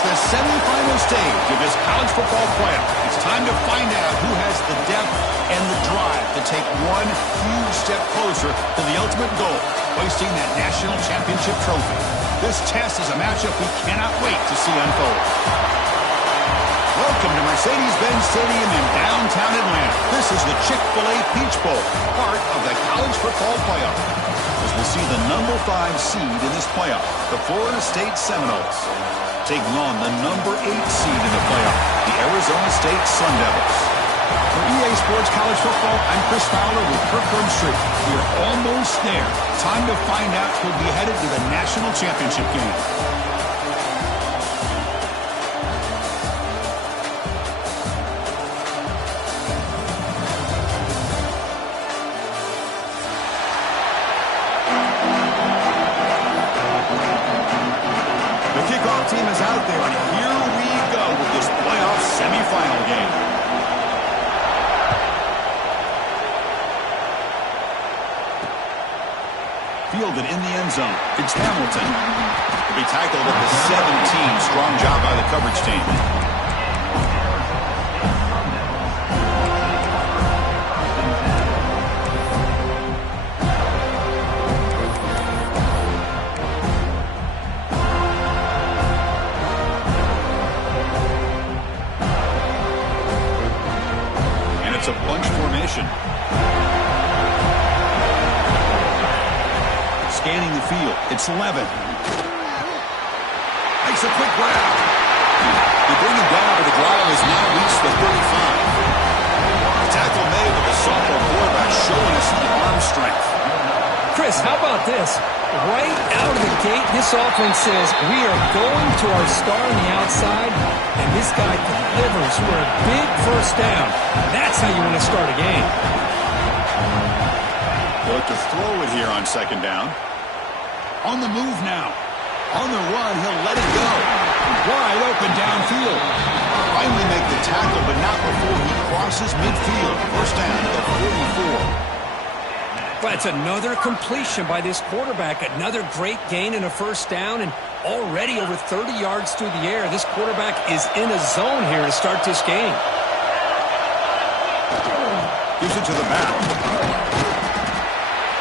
It's the semifinal stage of this college football playoff. It's time to find out who has the depth and the drive to take one huge step closer to the ultimate goal, hoisting that national championship trophy. This test is a matchup we cannot wait to see unfold. Welcome to Mercedes-Benz Stadium in downtown Atlanta. This is the Chick-fil-A Peach Bowl, part of the college football playoff. As we'll see the number 5 seed in this playoff, the Florida State Seminoles, taking on the number 8 seed in the playoff, the Arizona State Sun Devils. For EA Sports College Football, I'm Chris Fowler with Kirk Herbstreit. We're almost there. Time to find out who'll be headed to the national championship game. Team is out there, and here we go with this playoff semifinal game. Fielded in the end zone. It's Hamilton. He'll be tackled at the 17. Strong job by the coverage team. It's a bunch formation. Scanning the field. It's Levin. Makes a quick grab. They bring him down, but the drive has now reached the 35. The tackle made with the sophomore quarterback showing us the arm strength. Chris, how about this? Right out of the gate, this offense says we are going to our star on the outside, and this guy delivers for a big first down. That's how you want to start a game. Look to throw it here on second down. On the move now. On the run, he'll let it go. Wide open downfield. Finally make the tackle, but not before he crosses midfield. First down at the 44. But it's another completion by this quarterback. Another great gain and a first down, and already over 30 yards through the air. This quarterback is in a zone here to start this game. Gives it to the back.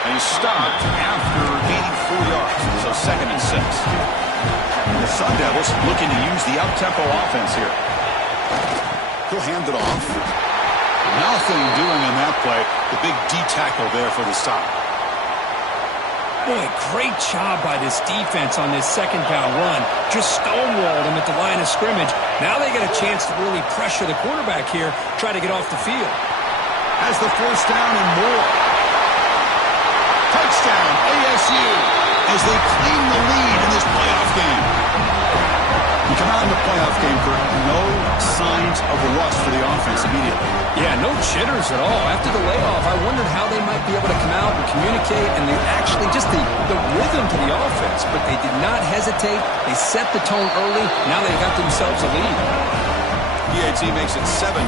And he's stopped after gaining 4 yards. So second and 6. The Sun Devils looking to use the up-tempo offense here. He'll hand it off. Nothing doing on that play. The big D tackle there for the stop. Boy, great job by this defense on this second down run. Just stonewalled him at the line of scrimmage. Now they get a chance to really pressure the quarterback here, try to get off the field. Has the first down and more. Touchdown, ASU, as they claim the lead in this playoff game. We come out in the playoff game for no signs of rust for the offense immediately. Yeah, no jitters at all. After the layoff, I wondered how they might be able to come out and communicate, and they actually just the rhythm to the offense, but they did not hesitate. They set the tone early. Now they've got themselves a lead. PAT makes it 7-0.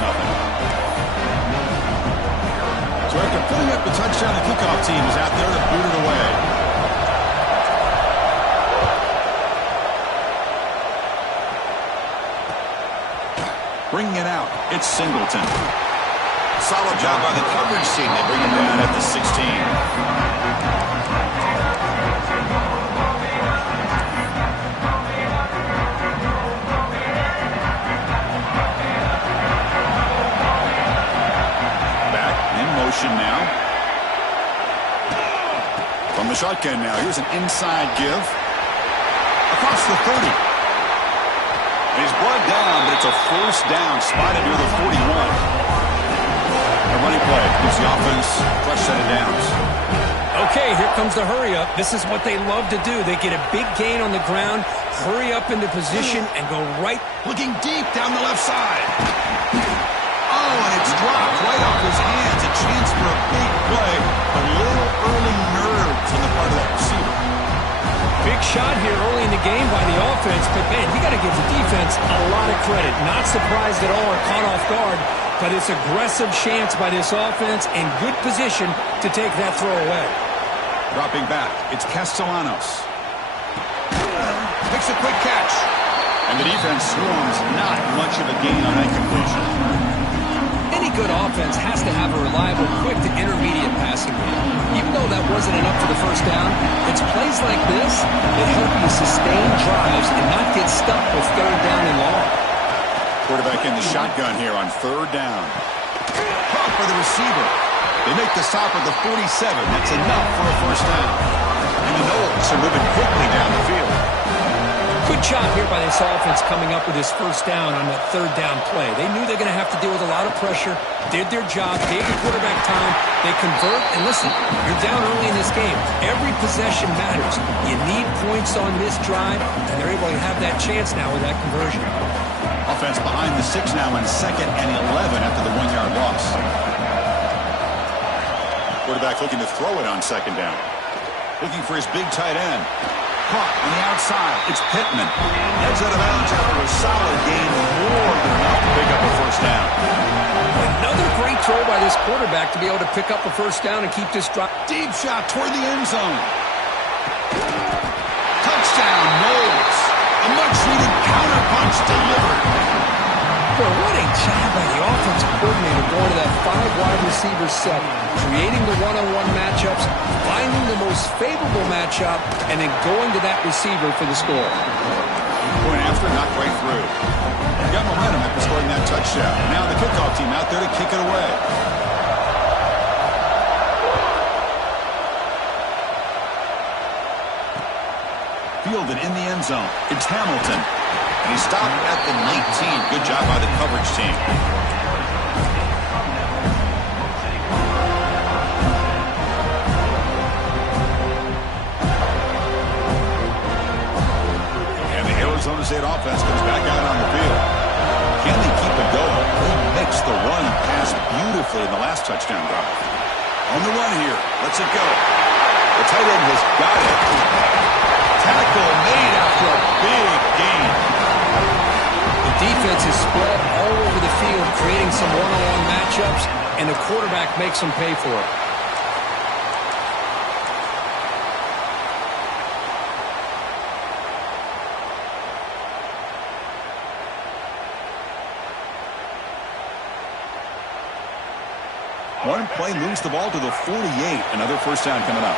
So after putting up the touchdown, the kickoff team is out there to boot it away. Bringing it out, it's Singleton. Solid job by the coverage team. They bring him down at the 16. Back in motion now. From the shotgun now. Here's an inside give. Across the 30. He's brought down, but it's a first down, spotted near the 41. A running play gives the offense fresh set of downs. Okay, here comes the hurry up. This is what they love to do. They get a big gain on the ground, hurry up into position, and go right. Looking deep down the left side. Oh, and it's dropped right off his hands. A chance for a big play, but little early nerves on the part of that receiver. Big shot here early in the game by the offense, but man, you got to give the defense a lot of credit. Not surprised at all or caught off guard, but it's aggressive chance by this offense and good position to take that throw away. Dropping back, it's Castellanos. Makes a quick catch. And the defense swarms not much of a gain on that completion. Any good offense has to have a reliable, quick to intermediate passing game. Even though that wasn't enough for the first down, it's plays like this that help you sustain drives and not get stuck with third down and long. Quarterback in the shotgun here on third down. Caught for the receiver. They make the stop at the 47. That's enough for a first down. And the Knowles are moving quickly down the field. Good job here by this offense coming up with this first down on that third down play. They knew they're going to have to deal with a lot of pressure, did their job, gave the quarterback time, they convert, and listen, you're down early in this game. Every possession matters. You need points on this drive, and they're able to have that chance now with that conversion. Offense behind the 6 now in 2nd and 11 after the 1-yard loss. Quarterback looking to throw it on 2nd down. Looking for his big tight end. Caught on the outside. It's Pittman. Heads out of bounds after a solid gain, more than enough to pick up a first down. Another great throw by this quarterback to be able to pick up a first down and keep this drive. Deep shot toward the end zone. Touchdown, Knowles. A much-needed counterpunch delivered. Boy, what a job by the offensive coordinator going to that 5-wide receiver set, creating the one-on-one matchups, finding the most favorable matchup, and then going to that receiver for the score. Point after, knocked right through. They got momentum after scoring that touchdown. Now the kickoff team out there to kick it away. Fielded in the end zone. It's Hamilton. And he stopped at the 19. Good job by the coverage team. And the Arizona State offense comes back out on the field. Can they keep it going? They mixed the run pass beautifully in the last touchdown drive. On the run here. Let's it go. The tight end has got it. Tackle made after a big gain. The defense is spread all over the field, creating some one-on-one matchups, and the quarterback makes them pay for it. One play moves the ball to the 48. Another first down coming up.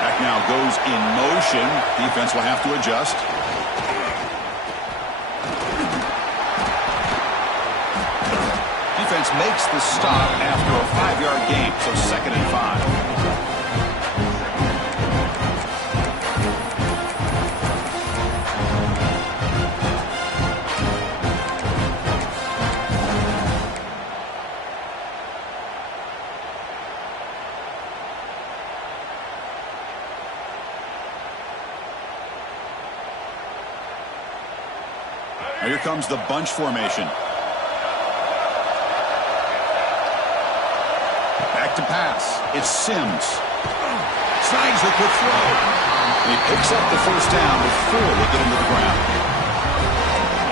Back now goes in motion. Defense will have to adjust. Defense makes the stop after a 5-yard gain, so 2nd and 5. Now here comes the bunch formation. Back to pass. It's Sims. Snags a quick throw. And he picks up the first down before they get into the ground.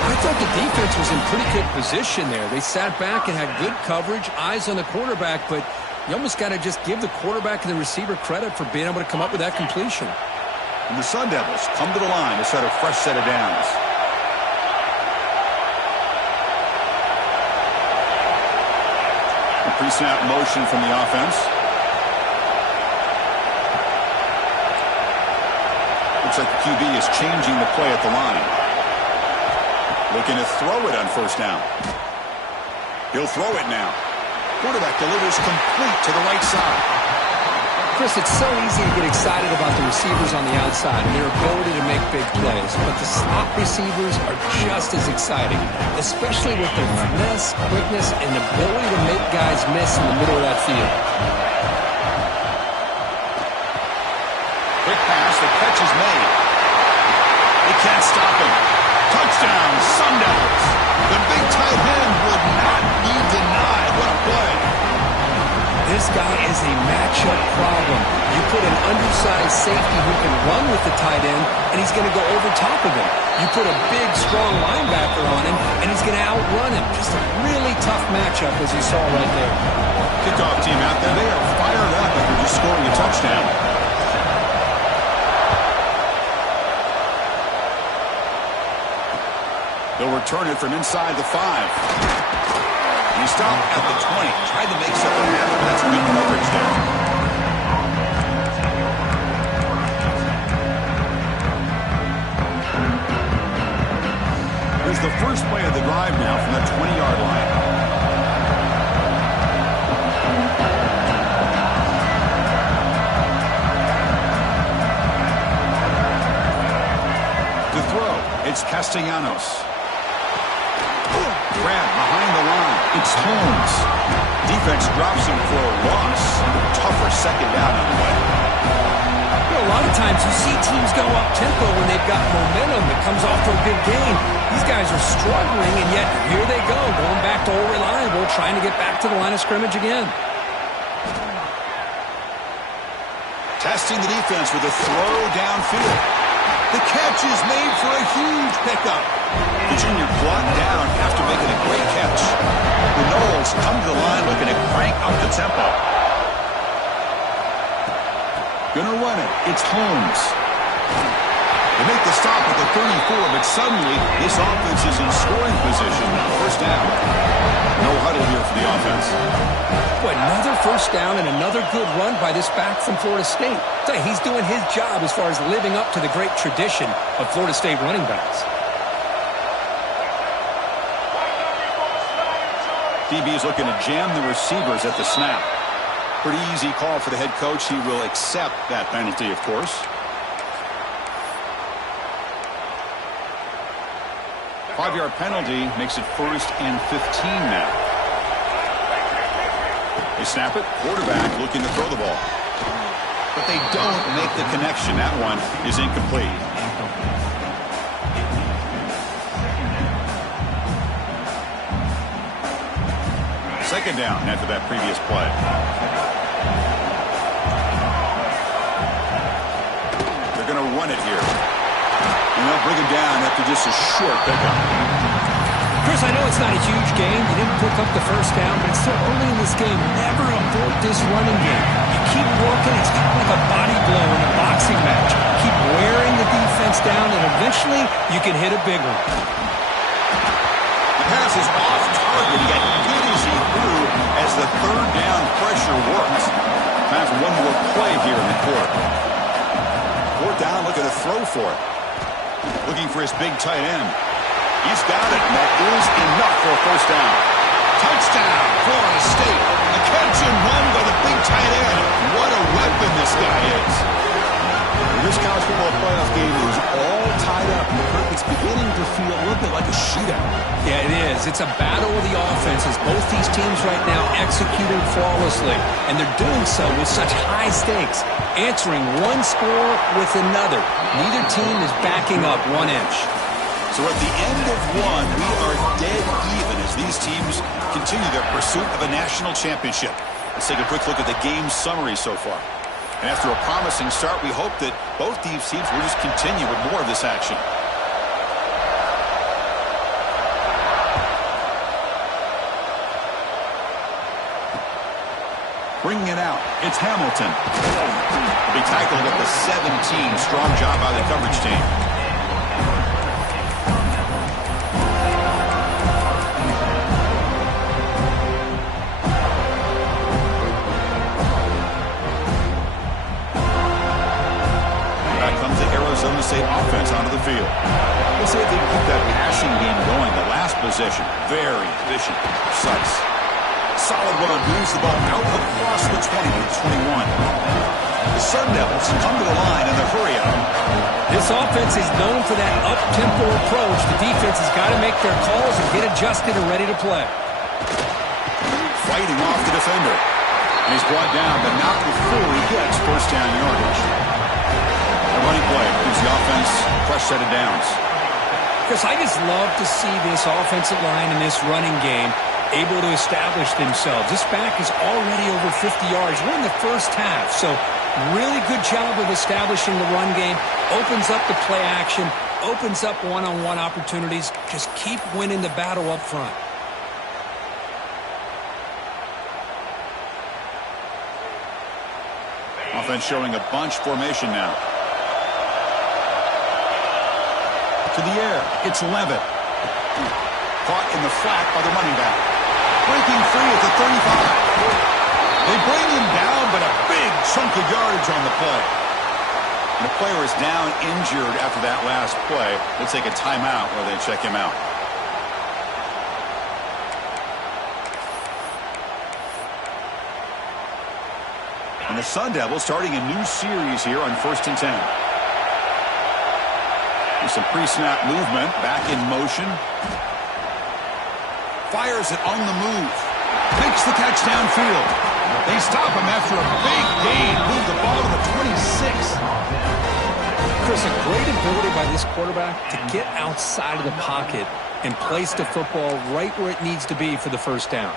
I thought the defense was in pretty good position there. They sat back and had good coverage, eyes on the quarterback, but you almost got to just give the quarterback and the receiver credit for being able to come up with that completion. And the Sun Devils come to the line to set a fresh set of downs. Pre-snap motion from the offense. Looks like the QB is changing the play at the line. Looking to throw it on first down. He'll throw it now. Quarterback delivers complete to the right side. Chris, it's so easy to get excited about the receivers on the outside and their ability to make big plays, but the slot receivers are just as exciting, especially with their finesse, quickness, and ability to make guys miss in the middle of that field. Quick pass, the catch is made. They can't stop him. Touchdown, Sun Devils. The big tight end would not be denied. What a play. This guy is a matchup problem. You put an undersized safety who can run with the tight end, and he's going to go over top of him. You put a big, strong linebacker on him, and he's going to outrun him. Just a really tough matchup, as you saw right there. Kickoff team out there, they are fired up after just scoring a touchdown. They'll return it from inside the 5. He stopped at the 20. Tried to make something happen, but that's good coverage there. Here's the first play of the drive now from the 20-yard line. To throw, it's Castellanos. Grab behind the line. It's Holmes. Defense drops him for a loss. Tougher second down on the way. A lot of times you see teams go up-tempo when they've got momentum that comes off to a big gain. These guys are struggling, and yet here they go, going back to old reliable, trying to get back to the line of scrimmage again. Testing the defense with a throw downfield. The catch is made for a huge pickup. The junior brought down after making a great catch. The Noles come to the line looking to crank up the tempo. Gonna run it. It's Holmes. They make the stop at the 34, but suddenly this offense is in scoring position. First down. No huddle here for the offense. Boy, another first down and another good run by this back from Florida State. He's doing his job as far as living up to the great tradition of Florida State running backs. DB is looking to jam the receivers at the snap. Pretty easy call for the head coach. He will accept that penalty, of course. Five-yard penalty makes it 1st and 15 now. They snap it. Quarterback looking to throw the ball. But they don't make the connection. That one is incomplete. Second down after that previous play. They're going to run it here. And they'll bring him down after just a short pickup. Chris, I know it's not a huge game. You didn't pick up the first down, but it's still early in this game. Never abort this running game. You keep working. It's kind of like a body blow in a boxing match. Keep wearing the defense down, and eventually you can hit a big one. The pass is off target. He got good as he threw as the third down pressure works. Time for one more play here in the quarter. Fourth down, looking to throw for it. Looking for his big tight end. He's got it, and that is enough for a first down. Touchdown, Florida State. A catch and run by the big tight end. What a weapon this guy is. This college football playoff game is all tied up. It's beginning to feel a little bit like a shootout. Yeah, it is. It's a battle of the offenses. Both these teams right now executing flawlessly, and they're doing so with such high stakes, answering one score with another. Neither team is backing up 1 inch. So at the end of one, we are dead even as these teams continue their pursuit of a national championship. Let's take a quick look at the game summary so far. And after a promising start, we hope that both these teams will just continue with more of this action. Bringing it out, it's Hamilton. They tackled at the 17. Strong job by the coverage team. Arizona State offense onto the field. We'll see if they can keep that passing game going. The last possession, very efficient, precise. Solid run, moves the ball out across the 20 to 21. The Sun Devils come to the line in the hurry up. This offense is known for that up-tempo approach. The defense has got to make their calls and get adjusted and ready to play. Fighting off the defender. And he's brought down, but not before he gets first down yardage. The running play gives the offense a fresh set of downs. Chris, I just love to see this offensive line and this running game able to establish themselves. This back is already over 50 yards. We're in the first half, so really good job of establishing the run game. Opens up the play action, opens up one-on-one opportunities. Just keep winning the battle up front. Offense showing a bunch formation now. To the air, it's Levitt. Caught in the flat by the running back. Breaking free at the 35. They bring him down, but a big chunk of yardage on the play. And the player is down injured after that last play. They'll take a timeout where they check him out. And the Sun Devils starting a new series here on 1st and 10. With some pre-snap movement, back in motion. Fires it on the move. Makes the catch downfield. They stop him after a big gain. Move the ball to the 26. Chris, a great ability by this quarterback to get outside of the pocket and place the football right where it needs to be for the first down.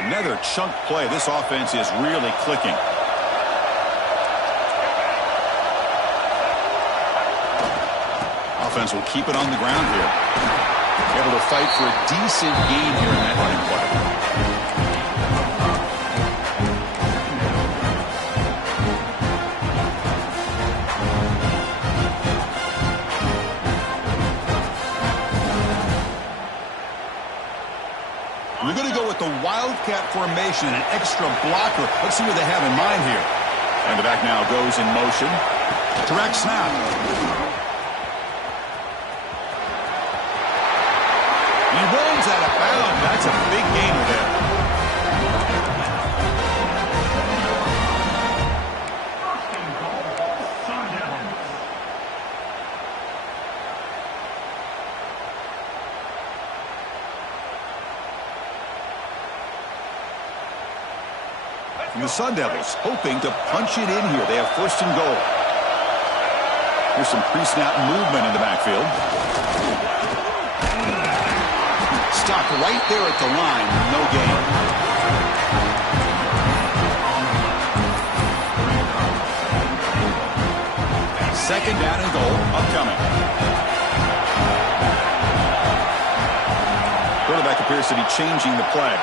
Another chunk play. This offense is really clicking. Offense will keep it on the ground here. Able to fight for a decent gain here in that running play. We're going to go with the Wildcat formation, an extra blocker. Let's see what they have in mind here. And the back now goes in motion. Direct snap. He runs out of bounds. That's a big gainer there. And the Sun Devils hoping to punch it in here. They have 1st and goal. Here's some pre-snap movement in the backfield. Stopped right there at the line. No gain. Second down and goal upcoming. Quarterback appears to be changing the play.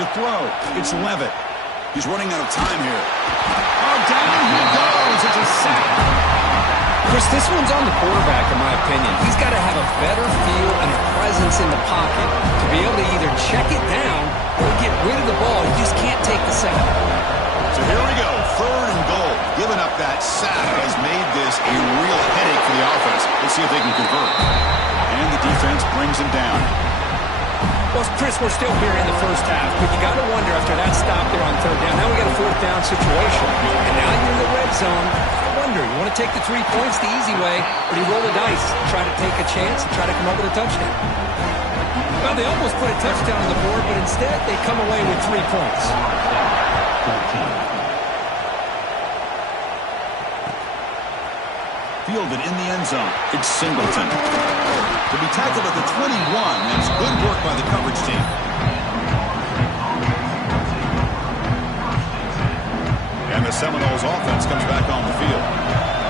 To throw, it's Levitt. He's running out of time here. Oh, down he goes. It's a sack. Chris, this one's on the quarterback, in my opinion. He's got to have a better feel and a presence in the pocket to be able to either check it down or get rid of the ball. You just can't take the sack. So here we go. 3rd and goal. Giving up that sack has made this a real headache for the offense. Let's see if they can convert. And the defense brings him down. Well, Chris, we're still here in the first half, but you got to wonder after that stop there on 3rd down. Now we got a 4th down situation, and now you're in the red zone. I wonder, you want to take the 3 points the easy way, or do you roll the dice, try to take a chance, and try to come up with a touchdown? Well, they almost put a touchdown on the board, but instead they come away with 3 points. Fielded in the end zone. It's Singleton. To be tackled at the 21. That's good work by the coverage team. And the Seminoles offense comes back on the field.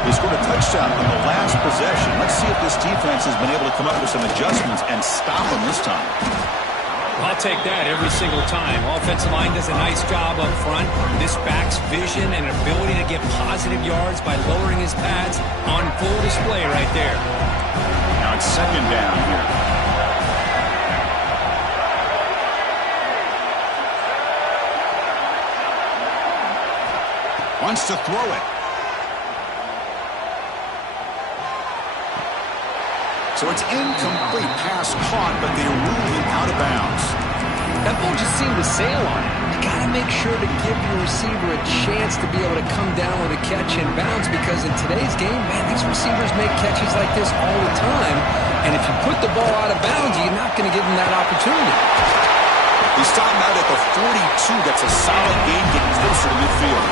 They scored a touchdown on the last possession. Let's see if this defense has been able to come up with some adjustments and stop them this time. I'll take that every single time. Offensive line does a nice job up front. This back's vision and ability to get positive yards by lowering his pads on full display right there. Now it's 2nd down here. Wants to throw it. So it's incomplete. Pass caught, but they ruled it out of bounds. That ball just seemed to sail on it. You got to make sure to give your receiver a chance to be able to come down with a catch in bounds, because in today's game, man, these receivers make catches like this all the time. And if you put the ball out of bounds, you're not going to give them that opportunity. He stopped him out at the 42. That's a solid gain, getting closer to midfield.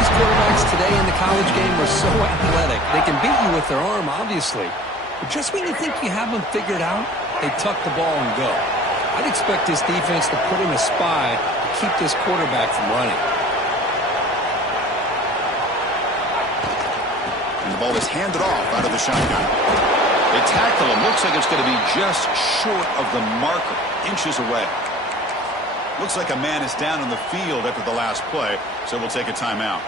These quarterbacks today in the college game are so athletic. They can beat you with their arm, obviously. But just when you think you have them figured out, they tuck the ball and go. I'd expect this defense to put in a spy to keep this quarterback from running. ball is handed off out of the shotgun. They tackle him. Looks like it's going to be just short of the marker, inches away. Looks like a man is down on the field after the last play, so we'll take a timeout.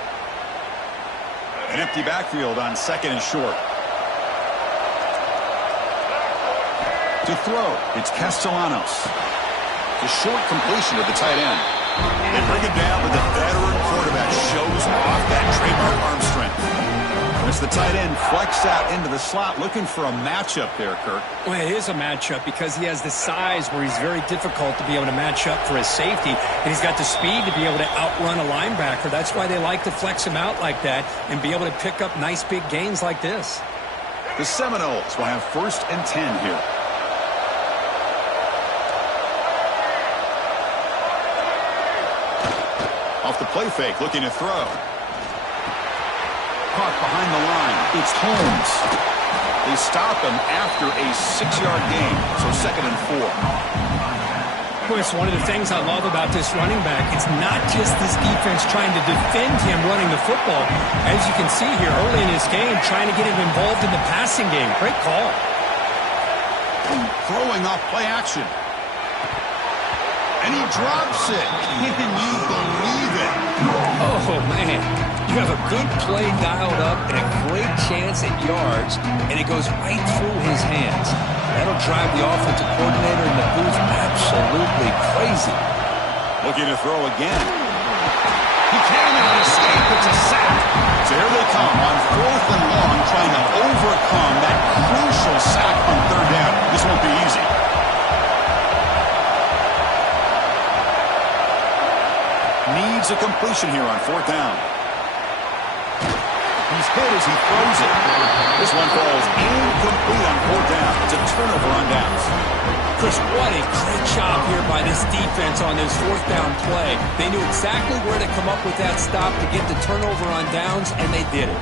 An empty backfield on second and short. To throw, it's Castellanos. The short completion to the tight end. They bring it down, but the veteran quarterback shows off that trademark arm strength. As the tight end flexed out into the slot, looking for a matchup there, Kirk. Well, it is a matchup because he has the size where he's very difficult to be able to match up for his safety, and he's got the speed to be able to outrun a linebacker. That's why they like to flex him out like that and be able to pick up nice big gains like this. The Seminoles will have 1st and 10 here. Off the play fake, looking to throw. Caught behind the line. It's Holmes. They stop him after a 6-yard gain, so 2nd and 4. Boy, it's one of the things I love about this running back. It's not just this defense trying to defend him running the football. As you can see here early in this game, trying to get him involved in the passing game. Great call. Throwing off play action. And he drops it. Can you believe it? Oh, man. You have a good play dialed up and a great chance at yards, and it goes right through his hands. That'll drive the offensive coordinator in the booth absolutely crazy. Looking to throw again. He cannot escape. It's a sack. So here they come on 4th and long, trying to overcome that crucial sack on 3rd down. This won't be easy. Needs a completion here on 4th down. He's hit as he throws it. This one falls incomplete on 4th down. It's a turnover on downs. Chris, what a great job here by this defense on this 4th down play. They knew exactly where to come up with that stop to get the turnover on downs, and they did it.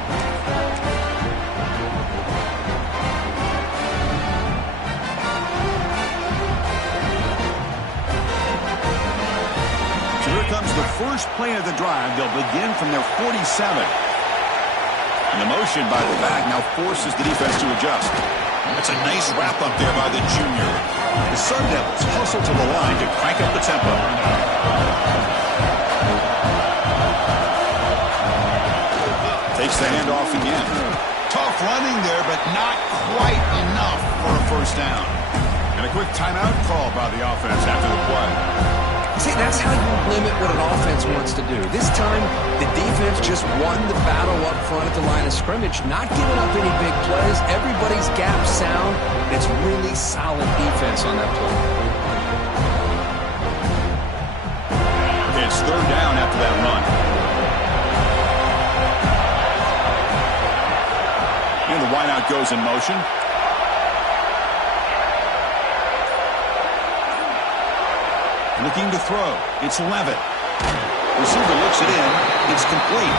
So here comes the first play of the drive. They'll begin from their 47. And the motion by the back now forces the defense to adjust. That's a nice wrap-up there by the junior. The Sun Devils hustle to the line to crank up the tempo. Takes the handoff again. Tough running there, but not quite enough for a 1st down. And a quick timeout call by the offense after the play. See, that's how you limit what an offense wants to do. This time, the defense just won the battle up front at the line of scrimmage, not giving up any big plays. Everybody's gap sound. It's really solid defense on that play. Okay, it's 3rd down after that run. And the wideout goes in motion. Looking to throw. It's Levitt. Receiver looks it in. It's complete.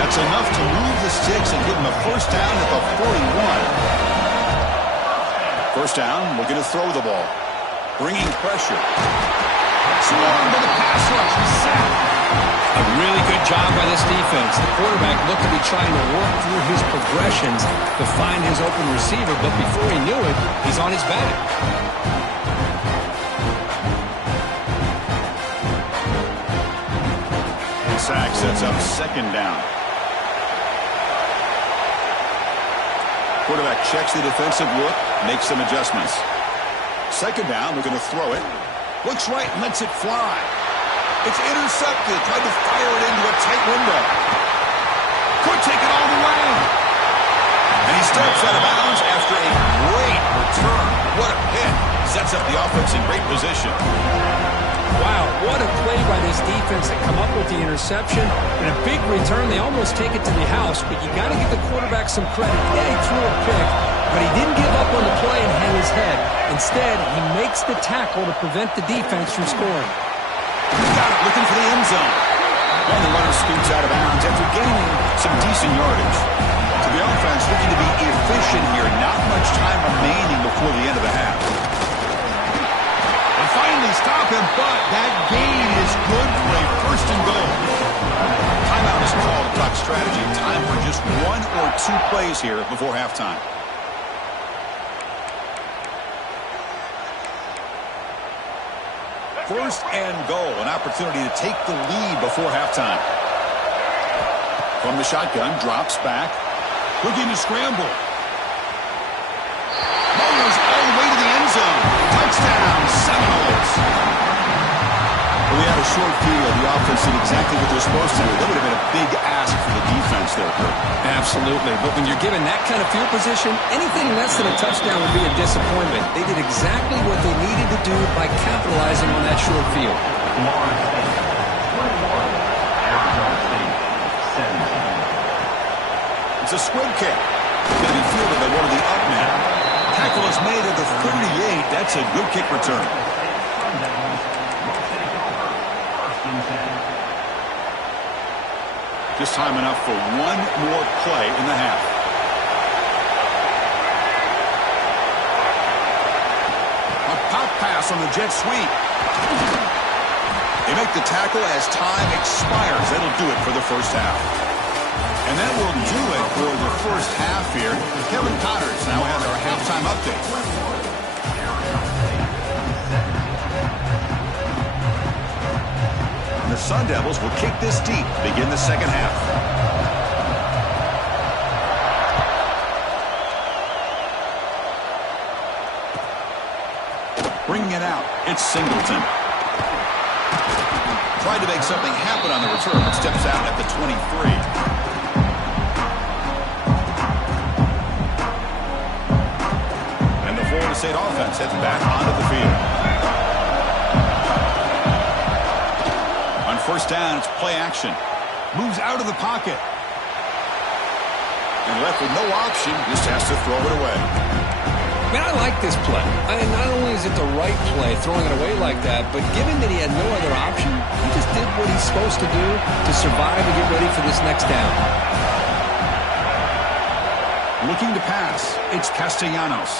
That's enough to move the sticks and give him a 1st down at the 41. 1st down, looking to throw the ball. Bringing pressure. Swarmed to the pass rush. Sack. A really good job by this defense. The quarterback looked to be trying to work through his progressions to find his open receiver, but before he knew it, he's on his back. Sack sets up 2nd down. Quarterback checks the defensive look, makes some adjustments. 2nd down, we're going to throw it. Looks right, lets it fly. It's intercepted, tried to fire it into a tight window. Could take it all the way. And he steps out of bounds after a great return. What a hit. Sets up the offense in great position. Wow, what a play by this defense to come up with the interception. And a big return, they almost take it to the house, but you got to give the quarterback some credit. Yeah, he threw a pick, but he didn't give up on the play and hang his head. Instead, he makes the tackle to prevent the defense from scoring. Got it, looking for the end zone. And the runner scoots out of bounds after gaining some decent yardage. So the offense looking to be efficient here. Not much time remaining before the end of the half. Finally stop him, but that gain is good for a 1st and goal. Timeout is called. Clock strategy. Time for just 1 or 2 plays here before halftime. First and goal, an opportunity to take the lead before halftime. From the shotgun, drops back. Looking to scramble. Motors all the way to the end zone. Touchdown, Seminoles. We had a short field. The offense did exactly what they're supposed to do. That would have been a big ask for the defense there, Kurt. Absolutely. But when you're given that kind of field position, anything less than a touchdown would be a disappointment. They did exactly what they needed to do by capitalizing on that short field. It's a squib kick. It's going to be fielded by one of the up men. Tackle is made at the 38. That's a good kick return. Just time enough for one more play in the half. A pop pass on the jet sweep. They make the tackle as time expires. That'll do it for the first half. And that will do it for the first half here. Kevin Connors now has our halftime update. The Sun Devils will kick this deep to begin the second half. Bringing it out, it's Singleton. Tried to make something happen on the return, but steps out at the 23. And the Florida State offense heads back onto the field. First down, it's play action. Moves out of the pocket. And left with no option, just has to throw it away. Man, I like this play. Not only is it the right play, throwing it away like that, but given that he had no other option, he just did what he's supposed to do to survive and get ready for this next down. Looking to pass, it's Castellanos.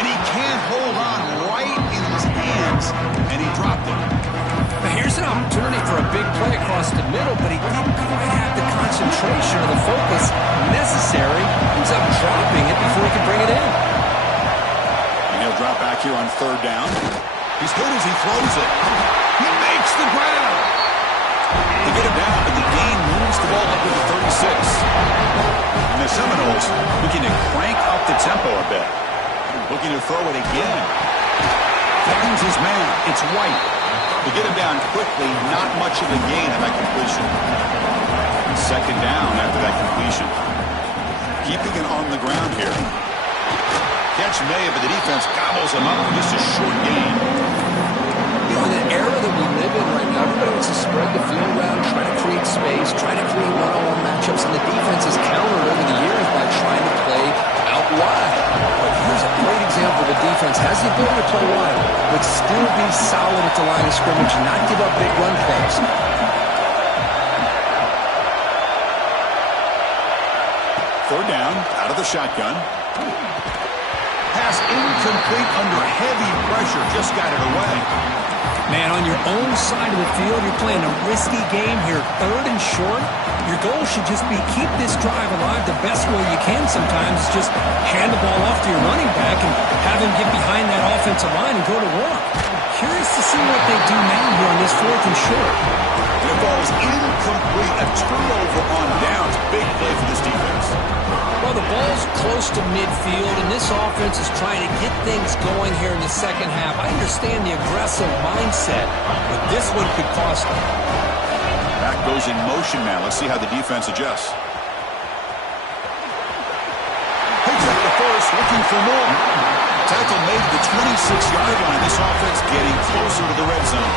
And he can't hold on right in his hands, and he dropped it. Now here's an opportunity for a big play across the middle, but he didn't quite have the concentration or the focus necessary. Ends up dropping it before he can bring it in. And he'll drop back here on third down. He's hit as he throws it. He makes the grab. They get him down, but the gain moves the ball up to the 36. And the Seminoles looking to crank up the tempo a bit. Looking to throw it again. Finds his man. It's White. To get him down quickly, not much of a gain on that completion. Second down after that completion. Keeping it on the ground here. Catch made, but the defense gobbles him up for just a short gain. You know, in the era that we live in right now, everybody wants to spread the field around, try to create space, try to create one-on-one matchups, and the defense has countered over the years by trying to play out wide. But here's a great example. The defense has the ability to play wide, but still be solid at the line of scrimmage and not give up big run plays. Third down, out of the shotgun. Pass incomplete under heavy pressure. Just got it away. Man, on your own side of the field, you're playing a risky game here. Third and short. Your goal should just be keep this drive alive the best way you can sometimes. Just hand the ball off to your running back and have him get behind that offensive line and go to work. Curious to see what they do now here on this fourth and short. And the ball is incomplete. A turnover on downs. Big play for this defense. Well, the ball's close to midfield, and this offense is trying to get things going here in the second half. I understand the aggressive mindset, but this one could cost them. Back goes in motion now. Let's see how the defense adjusts. Picks up the first, looking for more. Tackle made at the 26-yard line. This offense getting closer to the red zone.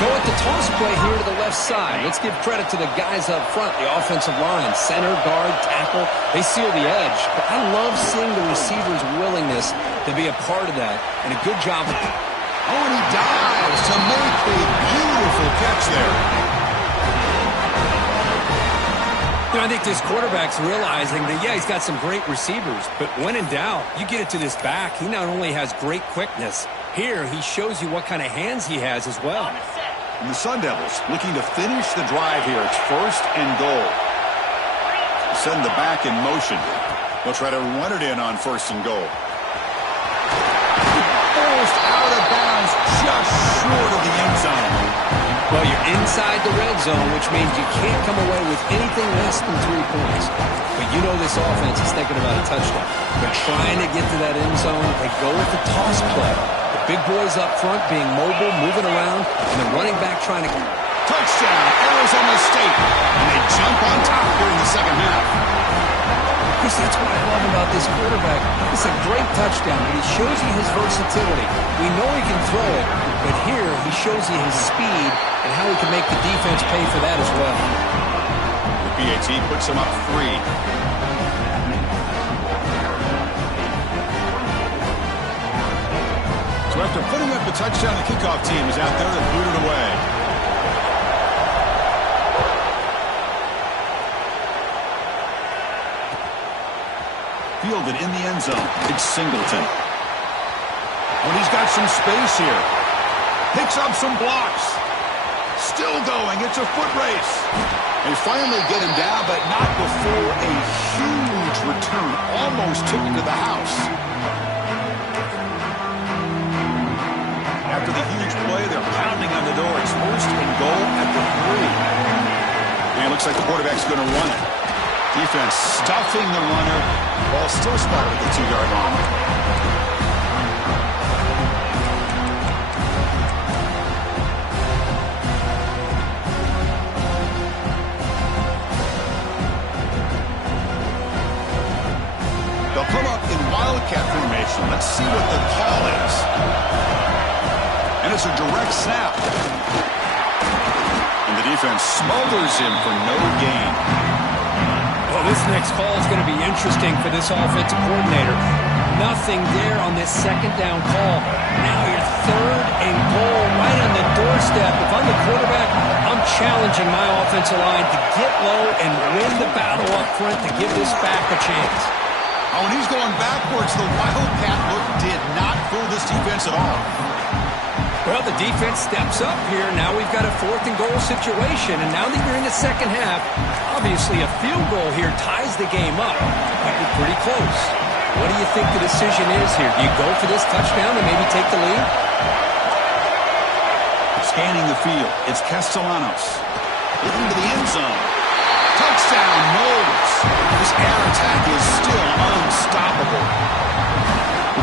Go at the toss play here to the left side. Let's give credit to the guys up front, the offensive line, center, guard, tackle. They seal the edge. But I love seeing the receiver's willingness to be a part of that. And a good job. Oh, and he dives to make a beautiful catch there. You know, I think this quarterback's realizing that, yeah, he's got some great receivers, but when in doubt, you get it to this back. He not only has great quickness, here he shows you what kind of hands he has as well. And the Sun Devils looking to finish the drive here. It's 1st and goal. Send the back in motion. They'll try to run it in on 1st and goal. Almost out of bounds, just short of the end zone. Well, you're inside the red zone, which means you can't come away with anything less than 3 points. But you know this offense is thinking about a touchdown. They're trying to get to that end zone. They go with the toss play. The big boys up front being mobile, moving around, and the running back trying to... Touchdown, Arizona State. And they jump on top here in the second half. Chris, that's what I love about this quarterback. It's a great touchdown, but he shows you his versatility. We know he can throw it, but here he shows you his speed and how he can make the defense pay for that as well. The PAT puts him up 3. So after putting up the touchdown, the kickoff team is out there to boot it away. Fielded in the end zone. It's Singleton. When he's got some space here. Picks up some blocks. Still going. It's a foot race. They finally get him down, but not before a huge return. Almost took him to the house. After the huge play, they're pounding on the door. It's 1st and goal at the 3. And it looks like the quarterback's going to run it. Defense stuffing the runner. Ball still spotted at the 2-yard line. They'll come up in wildcat formation. Let's see what the call is. And it's a direct snap. And the defense smothers him for no gain. Well, this next call is going to be interesting for this offensive coordinator. Nothing there on this 2nd down call. Now you're 3rd and goal right on the doorstep. If I'm the quarterback, I'm challenging my offensive line to get low and win the battle up front to give this back a chance. Oh, and he's going backwards. The wildcat look did not fool this defense at all. Well, the defense steps up here. Now we've got a 4th and goal situation. And now that you're in the second half, obviously a field goal here ties the game up. But you're pretty close. What do you think the decision is here? Do you go for this touchdown and maybe take the lead? Scanning the field, it's Castellanos. Into the end zone. Touchdown, Knowles. This air attack is still unstoppable.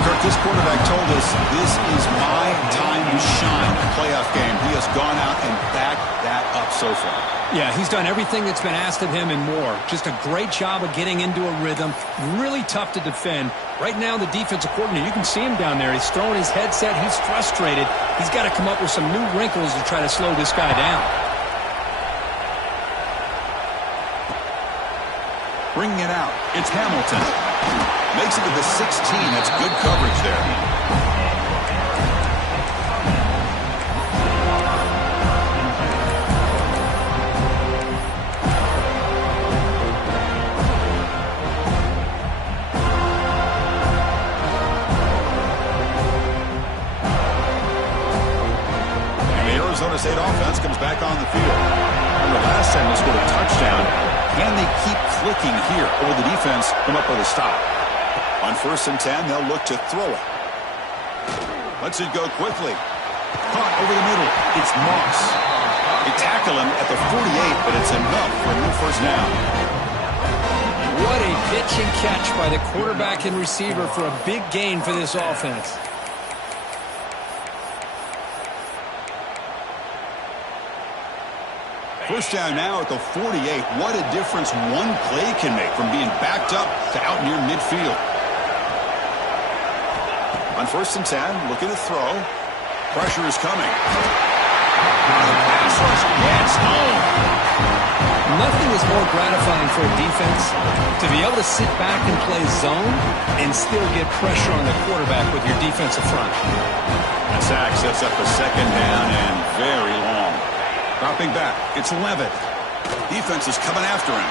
Kirk, this quarterback told us this is my time to shine a playoff game. He has gone out and backed that up so far. Yeah, he's done everything that's been asked of him and more. Just a great job of getting into a rhythm. Really tough to defend. Right now, the defensive coordinator, you can see him down there. He's throwing his headset. He's frustrated. He's got to come up with some new wrinkles to try to slow this guy down. Bringing it out. It's Hamilton. Makes it to the 16. That's good coverage there. Arizona State offense comes back on the field. Remember last time they scored a touchdown. Can they keep clicking here? Or will the defense come up with a stop? On 1st and 10, they'll look to throw it. Lets it go quickly. Caught over the middle. It's Moss. They tackle him at the 48, but it's enough for a new 1st down. What a pitch and catch by the quarterback and receiver for a big gain for this offense. First down now at the 48. What a difference one play can make from being backed up to out near midfield. On 1st and 10, looking to throw. Pressure is coming. The pass rush gets home. Nothing is more gratifying for a defense to be able to sit back and play zone and still get pressure on the quarterback with your defensive front. The sack sets up a 2nd down and very long. Dropping back, it's Levitt. Defense is coming after him.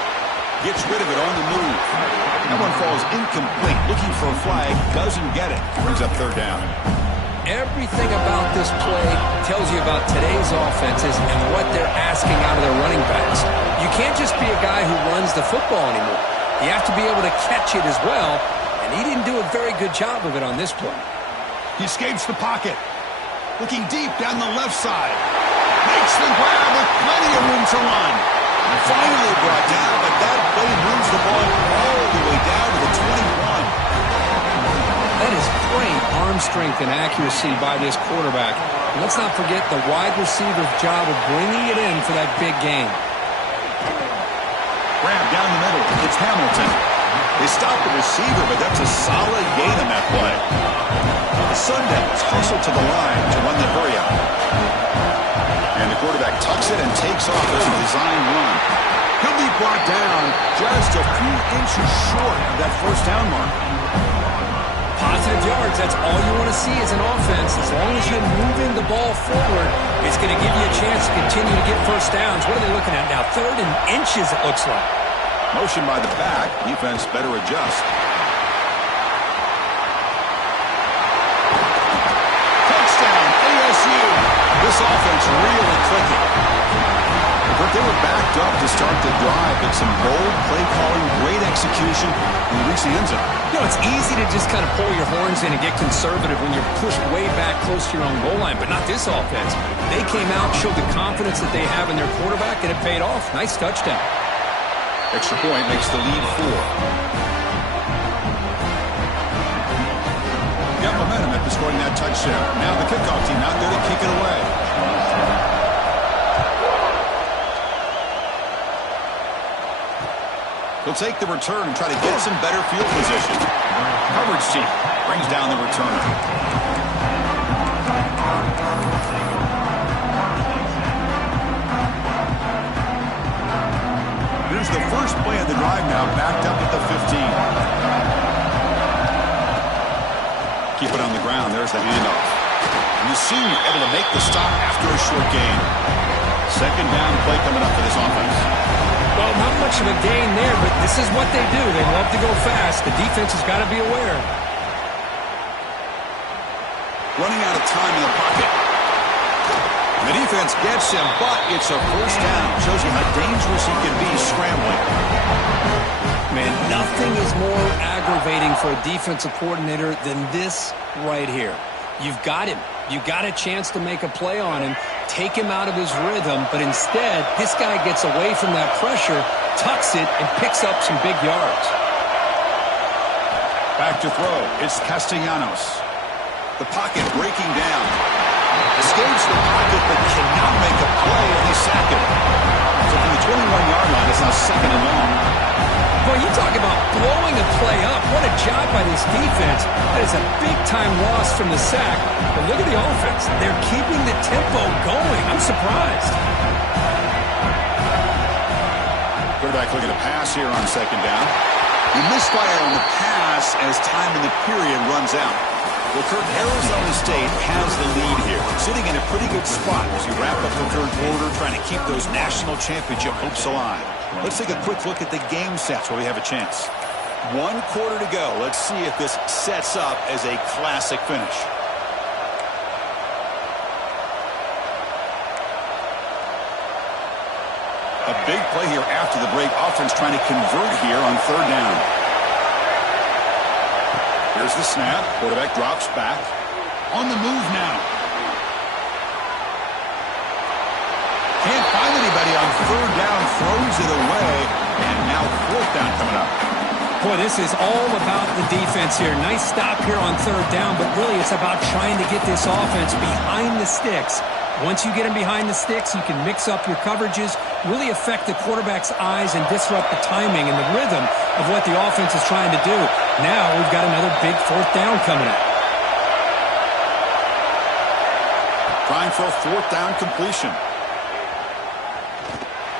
Gets rid of it on the move. That one falls incomplete. Looking for a flag, doesn't get it. Brings up 3rd down. Everything about this play tells you about today's offenses and what they're asking out of their running backs. You can't just be a guy who runs the football anymore. You have to be able to catch it as well, and he didn't do a very good job of it on this play. He escapes the pocket. Looking deep down the left side. Makes the grab with plenty of room to run. Finally brought down, but that play moves the ball all the way down to the 21. That is great arm strength and accuracy by this quarterback. And let's not forget the wide receiver's job of bringing it in for that big gain. Grab down the middle. It's Hamilton. They stop the receiver, but that's a solid gain on that play. The Sundowns hustle to the line to run the hurry up. And the quarterback tucks it and takes off as a design run. He'll be brought down just a few inches short of that first down mark. Positive yards, that's all you want to see as an offense. As long as you're moving the ball forward, it's going to give you a chance to continue to get first downs. What are they looking at now? 3rd and inches, it looks like. Motion by the back. Defense better adjust. Touchdown, ASU. This offense really clicking. But they were backed up to start the drive, but some bold play calling, great execution, and they reach the end zone. You know, it's easy to just kind of pull your horns in and get conservative when you're pushed way back close to your own goal line, but not this offense. They came out, showed the confidence that they have in their quarterback, and it paid off. Nice touchdown. Extra point makes the lead 4. Got momentum after scoring that touchdown. Now the kickoff team out there to kick it away. He'll take the return and try to get some better field position. Coverage team brings down the returner. Here's the first play of the drive now, backed up at the 15. Keep it on the ground. There's the handoff. And the senior able to make the stop after a short gain. Second down play coming up for this offense. Well, not much of a gain there, but this is what they do. They love to go fast. The defense has got to be aware. Running out of time in the pocket. The defense gets him, but it's a first down. Shows you how dangerous he can be scrambling. Man, nothing is more aggravating for a defensive coordinator than this right here. You've got him. You got a chance to make a play on him, take him out of his rhythm, but instead, this guy gets away from that pressure, tucks it, and picks up some big yards. Back to throw. It's Castellanos. The pocket breaking down. Escapes the pocket, but cannot make a play, and they sack him. So from the 21-yard line, it's now 2nd and long. Boy, you talk about blowing a play up. What a job by this defense. That is a big-time loss from the sack. But look at the offense. They're keeping the tempo going. I'm surprised. Quarterback looking to pass here on 2nd down. He misfired on the pass as time in the period runs out. Well, Kirk, Arizona State has the lead here, sitting in a pretty good spot as you wrap up the 3rd quarter, trying to keep those national championship hopes alive. Let's take a quick look at the game sets where we have a chance. 1 quarter to go. Let's see if this sets up as a classic finish. A big play here after the break. Offense trying to convert here on 3rd down. Here's the snap. Quarterback drops back. On the move now. Can't find anybody on 3rd down. Throws it away. And now 4th down coming up. Boy, this is all about the defense here. Nice stop here on 3rd down, but really it's about trying to get this offense behind the sticks. Once you get them behind the sticks, you can mix up your coverages, really affect the quarterback's eyes and disrupt the timing and the rhythm of what the offense is trying to do. Now we've got another big 4th down coming up. Trying for a 4th down completion.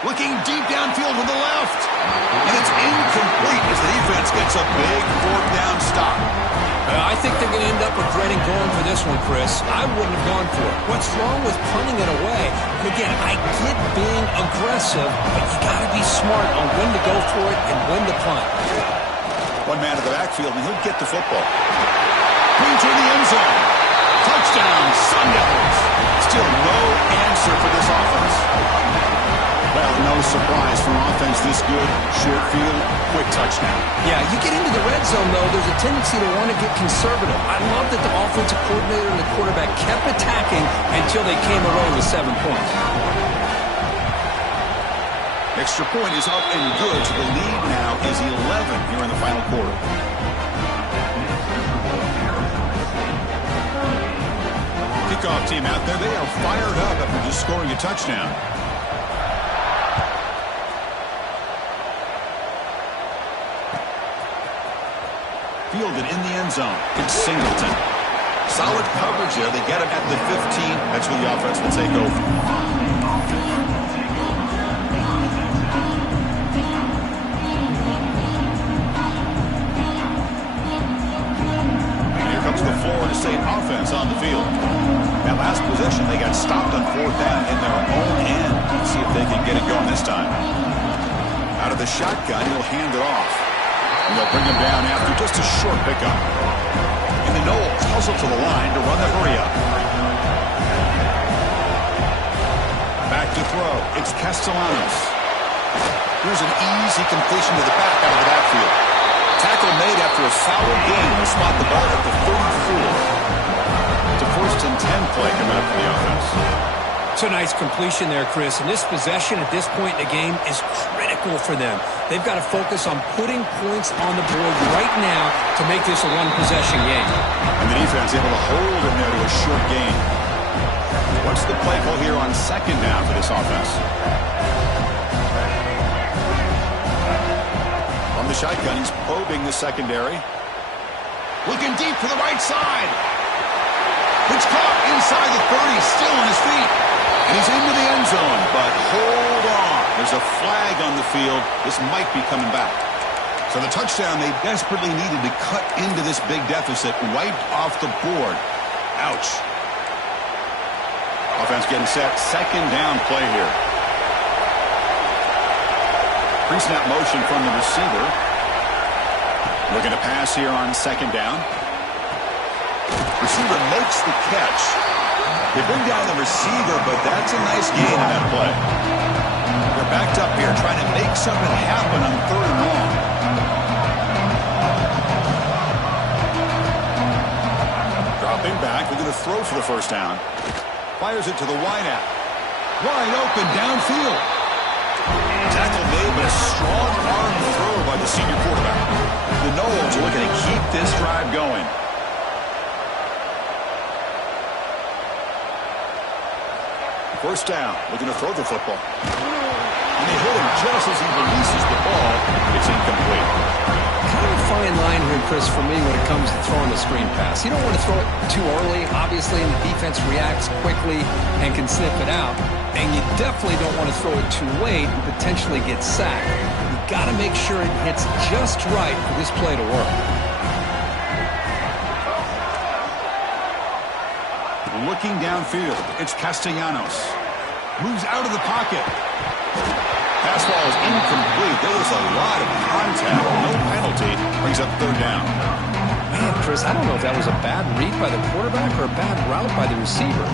Looking deep downfield to the left. And it's incomplete as the defense gets a big 4th down stop. I think they're going to end up regretting going for this one, Chris. I wouldn't have gone for it. What's wrong with punting it away? And again, I get being aggressive, but you got to be smart on when to go for it and when to punt. One man to the backfield, and he'll get the football. Into the end zone. Touchdown, Sun Devils. Still no answer for this offense. Well, no surprise for an offense this good. Short field, quick touchdown. Yeah, you get into the red zone, though, there's a tendency to want to get conservative. I love that the offensive coordinator and the quarterback kept attacking until they came away with 7 points. Extra point is up and good. So the lead now is 11 here in the final quarter. Kickoff team out there. They are fired up after just scoring a touchdown. Fielded in the end zone. It's Singleton. Solid coverage there. They get him at the 15. That's where the offense will take over. And here comes the Florida State offense on the field. That last possession, they got stopped on 4th down in their own end. Let's see if they can get it going this time. Out of the shotgun, he'll hand it off. And they'll bring him down after just a short pickup. And the Noles hustle to the line to run the hurry up. Back to throw. It's Castellanos. Here's an easy completion to the back out of the backfield. Tackle made after a solid gain. Will spot the ball at the 34. It's a 1st and 10 play coming up for the offense. It's a nice completion there, Chris. And this possession at this point in the game is critical for them. They've got to focus on putting points on the board right now to make this a one-possession game. And the defense able to hold him there to a short gain. What's the play call here on 2nd down for this offense? From the shotgun, he's probing the secondary. Looking deep to the right side. It's caught inside the 30, still on his feet. And he's into the end zone, but hold on. There's a flag on the field. This might be coming back. So the touchdown they desperately needed to cut into this big deficit, wiped off the board. Ouch. Offense getting set. 2nd down play here. Pre-snap motion from the receiver. Looking to pass here on 2nd down. Receiver makes the catch. They bring down the receiver, but that's a nice gain in that play. They're backed up here trying to make something happen on 3rd and long. Dropping back, they're going to throw for the 1st down. Fires it to the wideout. Wide open downfield. Tackle made, but a strong arm throw by the senior quarterback. The Noles are looking to keep this drive going. 1st down, looking to throw the football. And they hit him just as he releases the ball. It's incomplete. Kind of a fine line here, Chris, for me when it comes to throwing the screen pass. You don't want to throw it too early, obviously, and the defense reacts quickly and can sniff it out. And you definitely don't want to throw it too late and potentially get sacked. You've got to make sure it hits just right for this play to work. Looking downfield, it's Castellanos. Moves out of the pocket. Pass ball is incomplete. There was a lot of contact. No penalty. Brings up 3rd down. Man, Chris, I don't know if that was a bad read by the quarterback or a bad route by the receiver.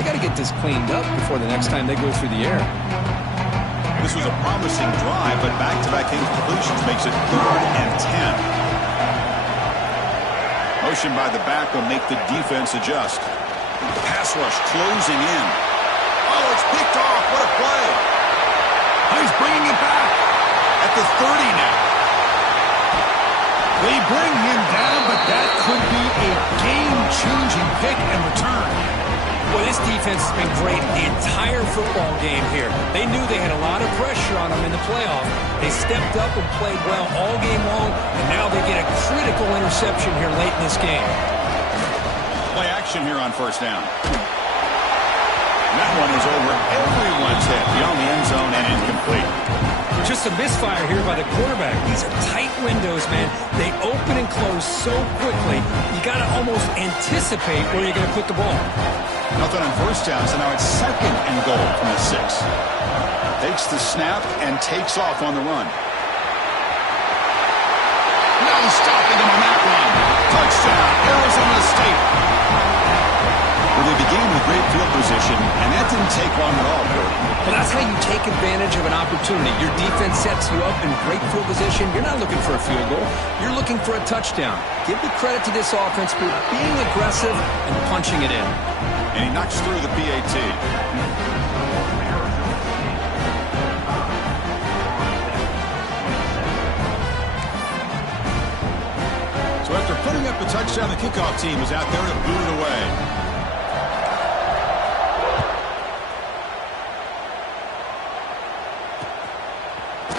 They got to get this cleaned up before the next time they go through the air. This was a promising drive, but back-to-back incompletions makes it 3rd and 10. Motion by the back will make the defense adjust. Pass rush closing in. Oh, it's picked off. What a play. Oh, he's bringing it back at the 30 now. They bring him down, but that could be a game-changing pick and return. Well, this defense has been great the entire football game here. They knew they had a lot of pressure on them in the playoff. They stepped up and played well all game long, and now they get a critical interception here late in this game. Play action here on 1st down. And that one is over everyone's head beyond the end zone and incomplete. Just a misfire here by the quarterback. These are tight windows, man. They open and close so quickly, you got to almost anticipate where you're going to put the ball. Nothing on 1st down, so now it's 2nd and goal from the 6. Takes the snap and takes off on the run. No stopping him on that one. Touchdown, Arizona State. with great field position, and that didn't take long at all, Cody. Well, that's how you take advantage of an opportunity. Your defense sets you up in great field position. You're not looking for a field goal. You're looking for a touchdown. Give the credit to this offense for being aggressive and punching it in. And he knocks through the PAT. So after putting up the touchdown, the kickoff team is out there to boot it away.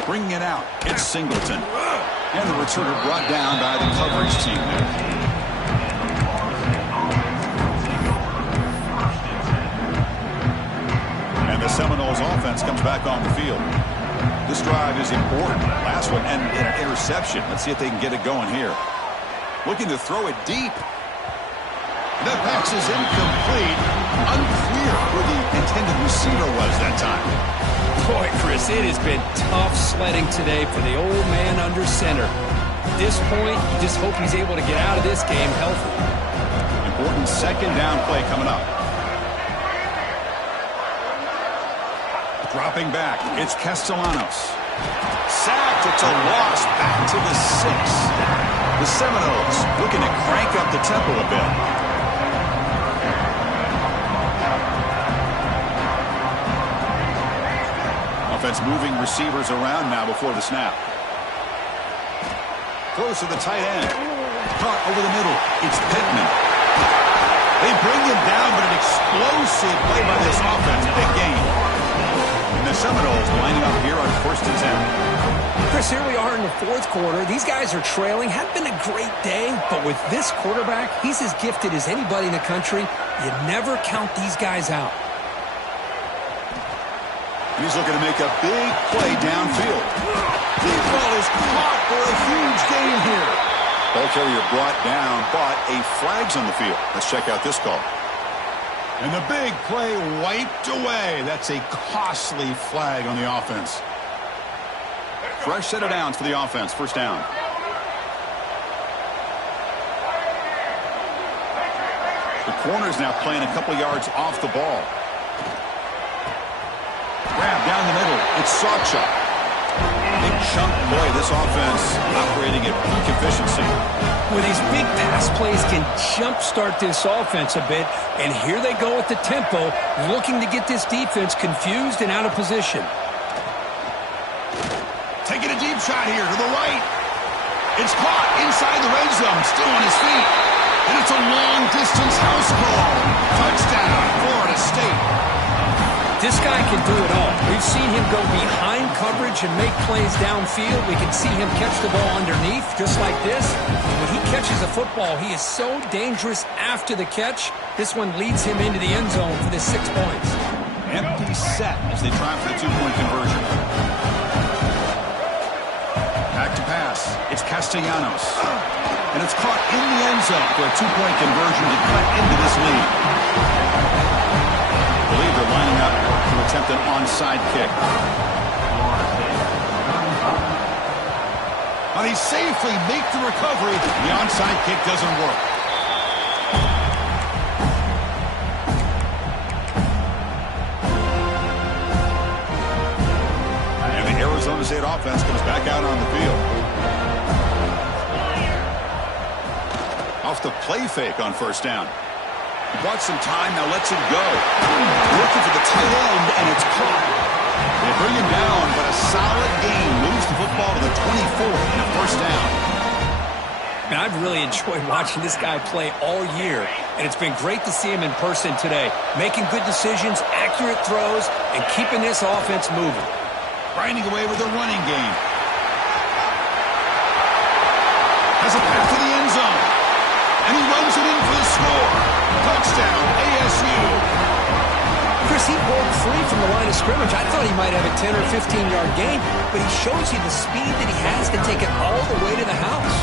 Bringing it out, it's Singleton. And the returner brought down by the coverage team there. And the Seminoles offense comes back on the field. This drive is important. Last one ended in an interception. Let's see if they can get it going here. Looking to throw it deep. The pass is incomplete. Unclear who the intended receiver was that time. Boy, Chris, it has been tough sledding today for the old man under center. At this point, you just hope he's able to get out of this game healthy. Important second down play coming up. Dropping back, it's Castellanos. Sacked, it's a loss back to the 6. The Seminoles looking to crank up the tempo a bit. Offense moving receivers around now before the snap. Close to the tight end. Caught over the middle. It's Pittman. They bring him down, but an explosive play by this offense. Big game. And the Seminoles lining up here on 1st and 10. Chris, here we are in the 4th quarter. These guys are trailing. Hadn't been a great day, but with this quarterback, he's as gifted as anybody in the country. You never count these guys out. He's looking to make a big play downfield. Deep ball is caught for a huge gain here. Ball carrier brought down, but a flag's on the field. Let's check out this call. And the big play wiped away. That's a costly flag on the offense. Fresh set of downs for the offense. 1st down. The corner's now playing a couple yards off the ball. Grab down the middle. It's Sawchuk. Big chunk play. This offense operating at peak efficiency. Well, these big pass plays can jumpstart this offense a bit, and here they go with the tempo, looking to get this defense confused and out of position. Taking a deep shot here to the right. It's caught inside the red zone, still on his feet. And it's a long-distance house call. Touchdown, Florida State. This guy can do it all. We've seen him go behind coverage and make plays downfield. We can see him catch the ball underneath, just like this. When he catches a football, he is so dangerous after the catch. This one leads him into the end zone for the 6 points. Empty set as they try for the 2-point conversion. Back to pass. It's Castellanos. And it's caught in the end zone for a 2-point conversion to cut into this lead. I believe they're lining up to attempt an onside kick. Now they safely make the recovery. The onside kick doesn't work. And the Arizona State offense comes back out on the field. Off the play fake on 1st down. He bought some time, now lets it go. Looking for the tight end, and it's caught. They bring him down, but a solid gain moves the football to the 24 and a 1st down. And I've really enjoyed watching this guy play all year, and it's been great to see him in person today, making good decisions, accurate throws, and keeping this offense moving. Grinding away with a running game. Has a pass to the end zone. And he runs it in for the score. Touchdown, ASU. Chris, he broke free from the line of scrimmage. I thought he might have a 10 or 15-yard gain, but he shows you the speed that he has to take it all the way to the house.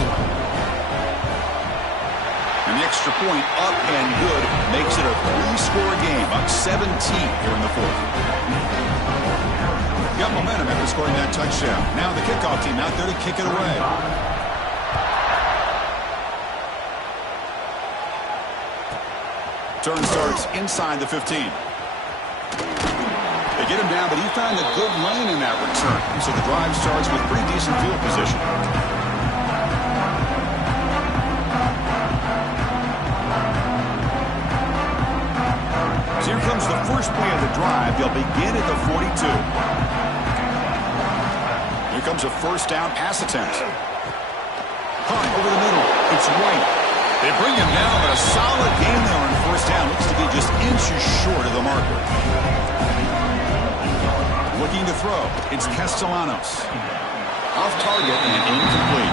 And the extra point up and good makes it a 3-score game, up 17 here in the 4th. Got momentum after scoring that touchdown. Now the kickoff team out there to kick it away. Turn starts inside the 15. They get him down, but he found a good lane in that return. So the drive starts with pretty decent field position. So here comes the first play of the drive. They'll begin at the 42. Here comes a first down pass attempt. Caught over the middle. It's White. They bring him down, but a solid game there on first down. Looks to be just inches short of the marker. Looking to throw. It's Castellanos. Off target and incomplete.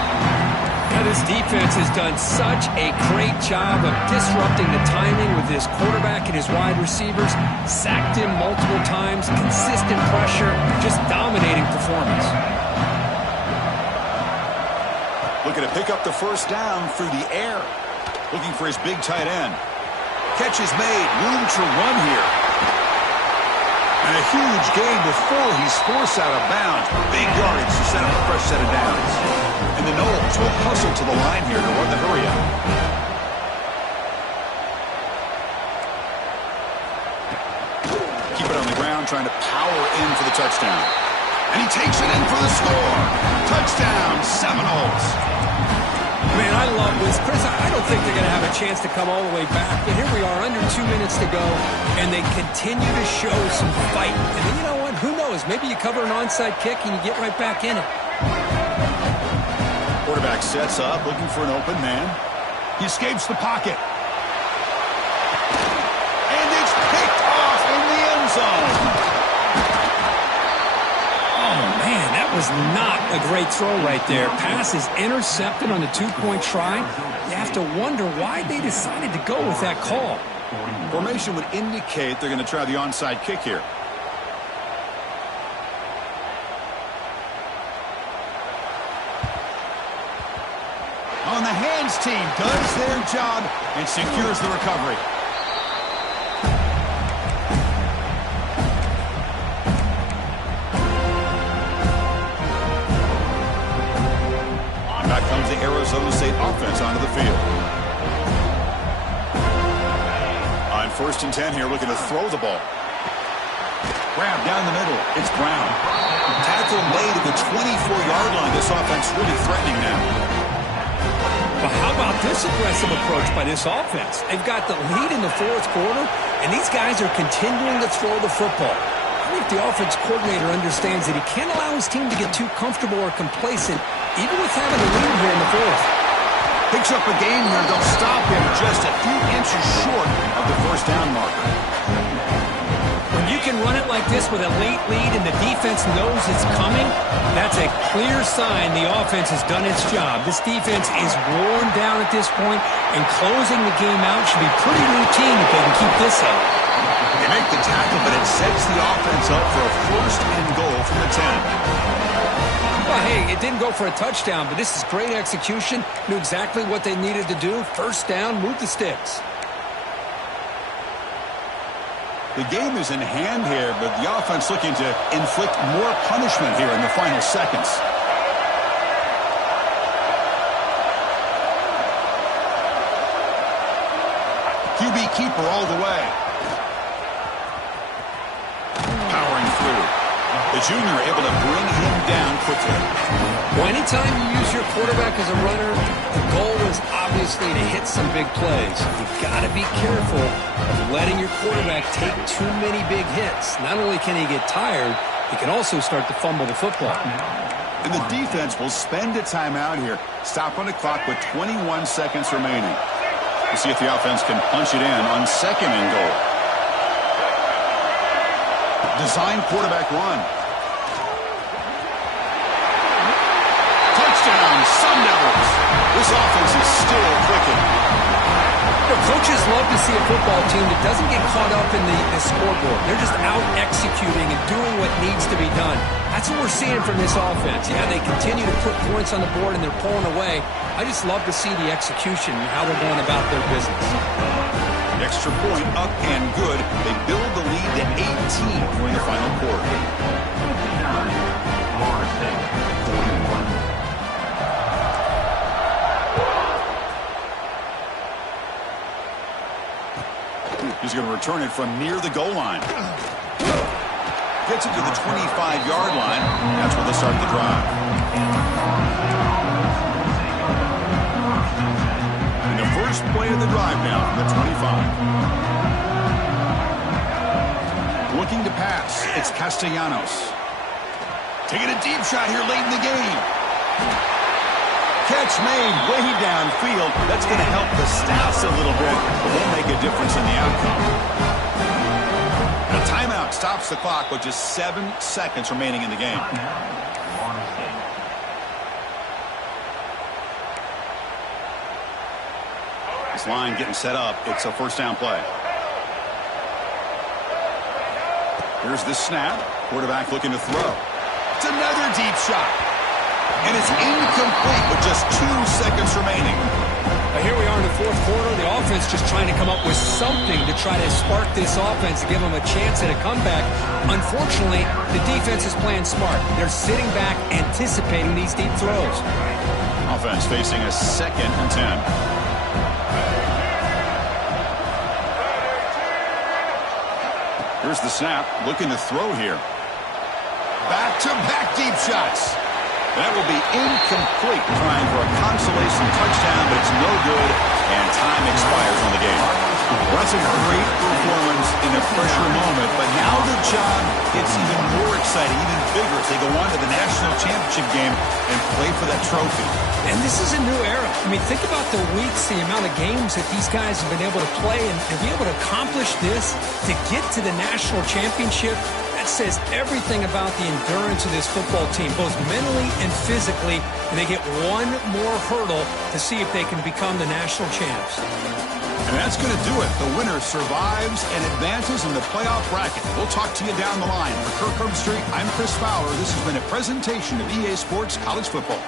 Now, this defense has done such a great job of disrupting the timing with his quarterback and his wide receivers. Sacked him multiple times. Consistent pressure. Just dominating performance. Looking to pick up the first down through the air. Looking for his big tight end. Catch is made. Room to run here. And a huge gain before he's forced out of bounds. Big yardage to set up a fresh set of downs. And the Noles will hustle to the line here to run the hurry up. Keep it on the ground, trying to power in for the touchdown. And he takes it in for the score. Touchdown, Seminoles. Man, I love this. Chris, I don't think they're going to have a chance to come all the way back. But here we are, under 2 minutes to go, and they continue to show some fight. And then, you know what? Who knows? Maybe you cover an onside kick and you get right back in it. Quarterback sets up, looking for an open man. He escapes the pocket. And it's picked off in the end zone. Oh, man, that was not a great throw right there. Pass is intercepted on the two-point try. You have to wonder why they decided to go with that call. Formation would indicate they're going to try the onside kick here. On the hands team does their job and secures the recovery. Back comes the Arizona State offense onto the field. On 1st and 10 here, looking to throw the ball. Grab down the middle. It's Brown. Tackle made at the 24-yard line. This offense really threatening now. But how about this aggressive approach by this offense? They've got the lead in the 4th quarter, and these guys are continuing to throw the football. I think the offense coordinator understands that he can't allow his team to get too comfortable or complacent, even with having a lead here in the 4th. Picks up a gain here. They'll stop him just a few inches short of the first down marker. When you can run it like this with a late lead and the defense knows it's coming, that's a clear sign the offense has done its job. This defense is worn down at this point, and closing the game out should be pretty routine if they can keep this up. They make the tackle, but it sets the offense up for a 1st and goal from the 10. Well, hey, it didn't go for a touchdown, but this is great execution. Knew exactly what they needed to do. First down, move the sticks. The game is in hand here, but the offense looking to inflict more punishment here in the final seconds. QB keeper all the way. Powering through. The junior able to bring him down quickly. Well, anytime you use your quarterback as a runner, the goal is obviously to hit some big plays. You've got to be careful of letting your quarterback take too many big hits. Not only can he get tired, he can also start to fumble the football. And the defense will spend a timeout here. Stop on the clock with 21 seconds remaining. We'll see if the offense can punch it in on 2nd and goal. Design quarterback run. Touchdown, Sun Devils. This offense is still clicking. Coaches love to see a football team that doesn't get caught up in the scoreboard. They're just out executing and doing what needs to be done. That's what we're seeing from this offense. Yeah, they continue to put points on the board and they're pulling away. I just love to see the execution and how they're going about their business. Extra point up and good. They build the lead to 18 during the final quarter. He's going to return it from near the goal line. Gets it to the 25-yard line. That's where they'll start the drive. And the first play of the drive now from the 25. Looking to pass. It's Castellanos. Taking a deep shot here late in the game. Catch made way downfield. That's going to help the Stats a little bit, but won't make a difference in the outcome. A timeout stops the clock with just 7 seconds remaining in the game. This line getting set up. It's a first down play. Here's the snap. Quarterback looking to throw. It's another deep shot. And it's incomplete with just 2 seconds remaining. Here we are in the fourth quarter. The offense just trying to come up with something to try to spark this offense to give them a chance at a comeback. Unfortunately, the defense is playing smart. They're sitting back, anticipating these deep throws. Offense facing a 2nd and 10. Here's the snap. Looking to throw here. Back-to-back deep shots. That will be incomplete. Trying for a consolation touchdown, but it's no good, and time expires on the game. Well, that's a great performance in a pressure moment, but now the job gets even more exciting, even bigger as they go on to the national championship game and play for that trophy. And this is a new era. I mean, think about the weeks, the amount of games that these guys have been able to play, and to be able to accomplish this, to get to the national championship, that says everything about the endurance of this football team, both mentally and physically, and they get one more hurdle to see if they can become the national champs. And that's going to do it. The winner survives and advances in the playoff bracket. We'll talk to you down the line. For Kirk Herbstreit, I'm Chris Fowler. This has been a presentation of EA Sports College Football.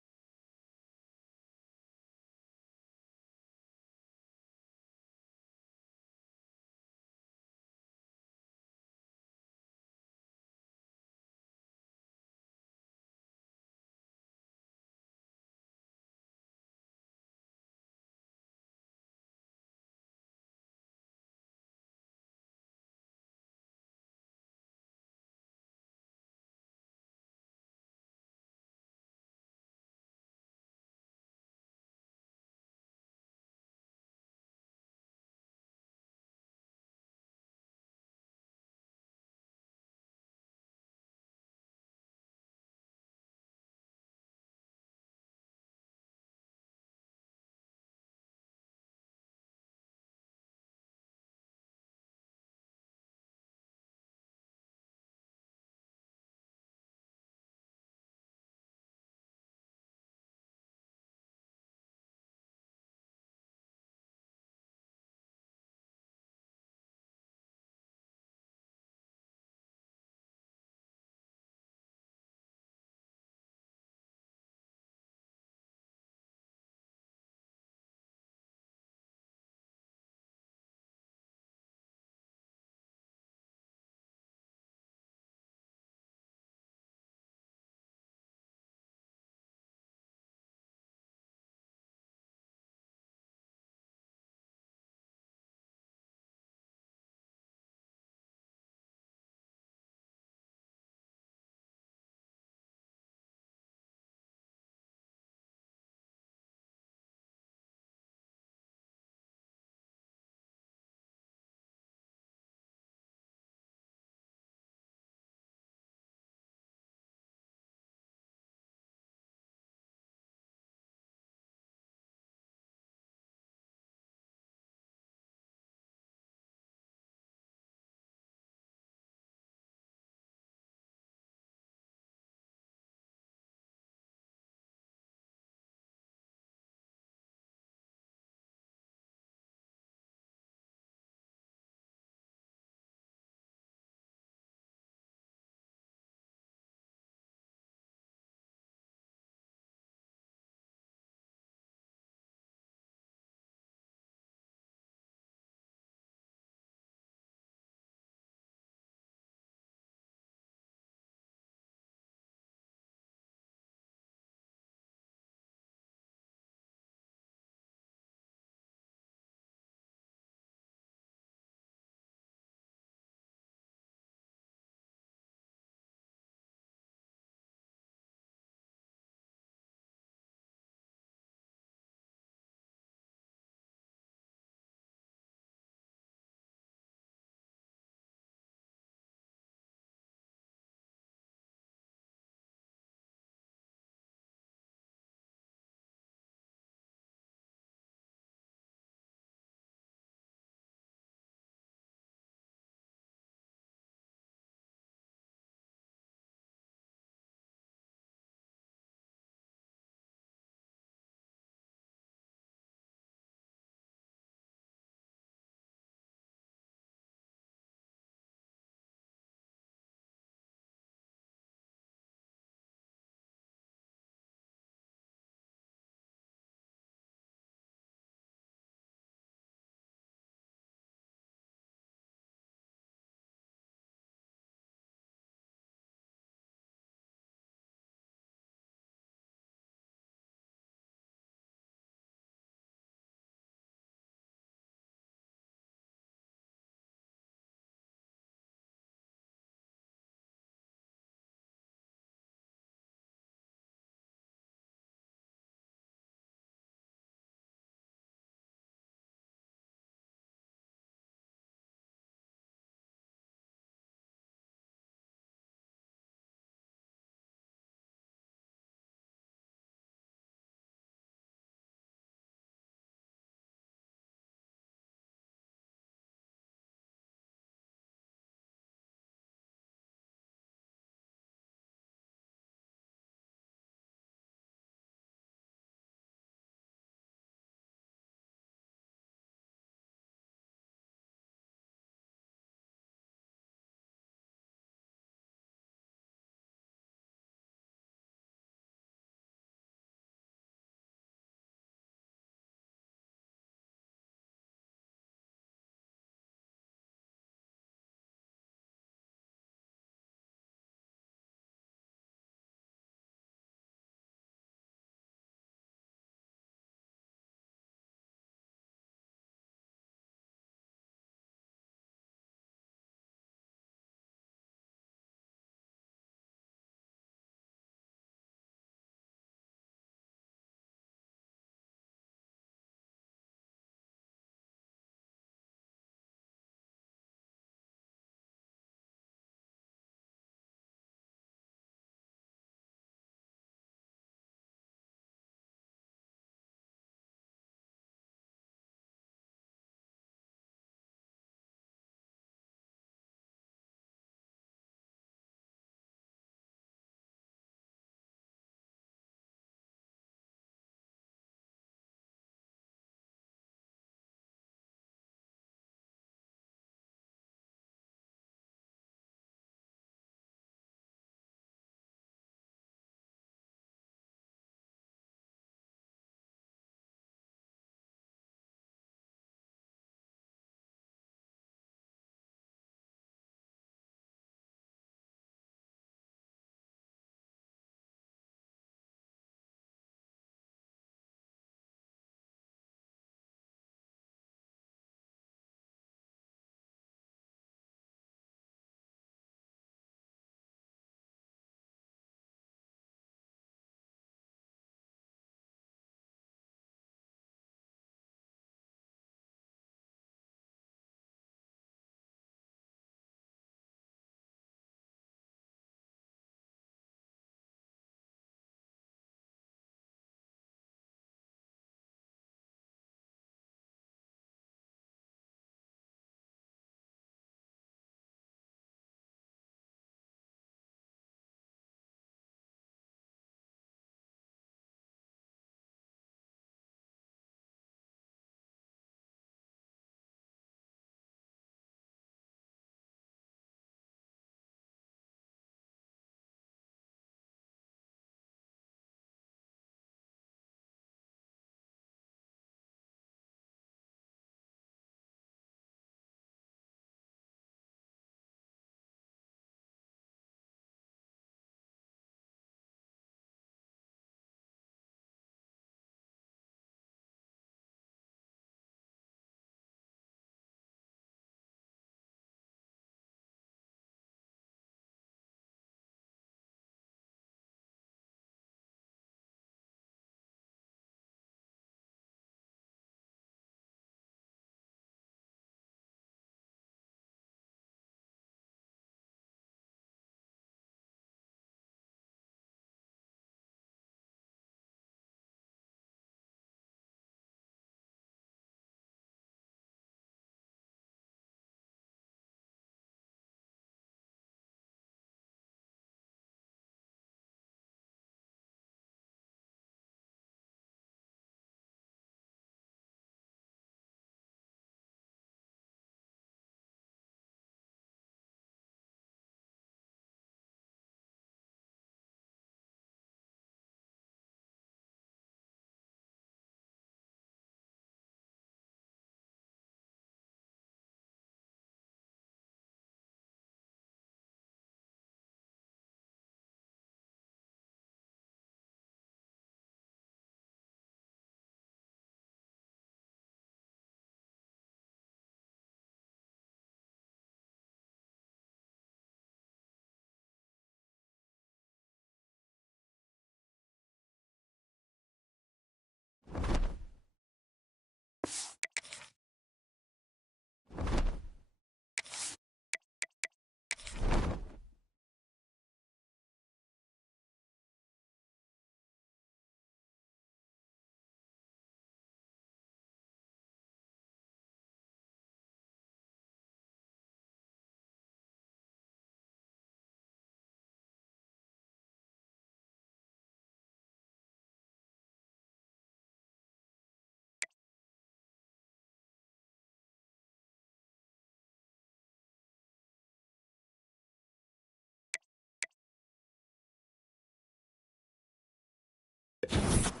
it.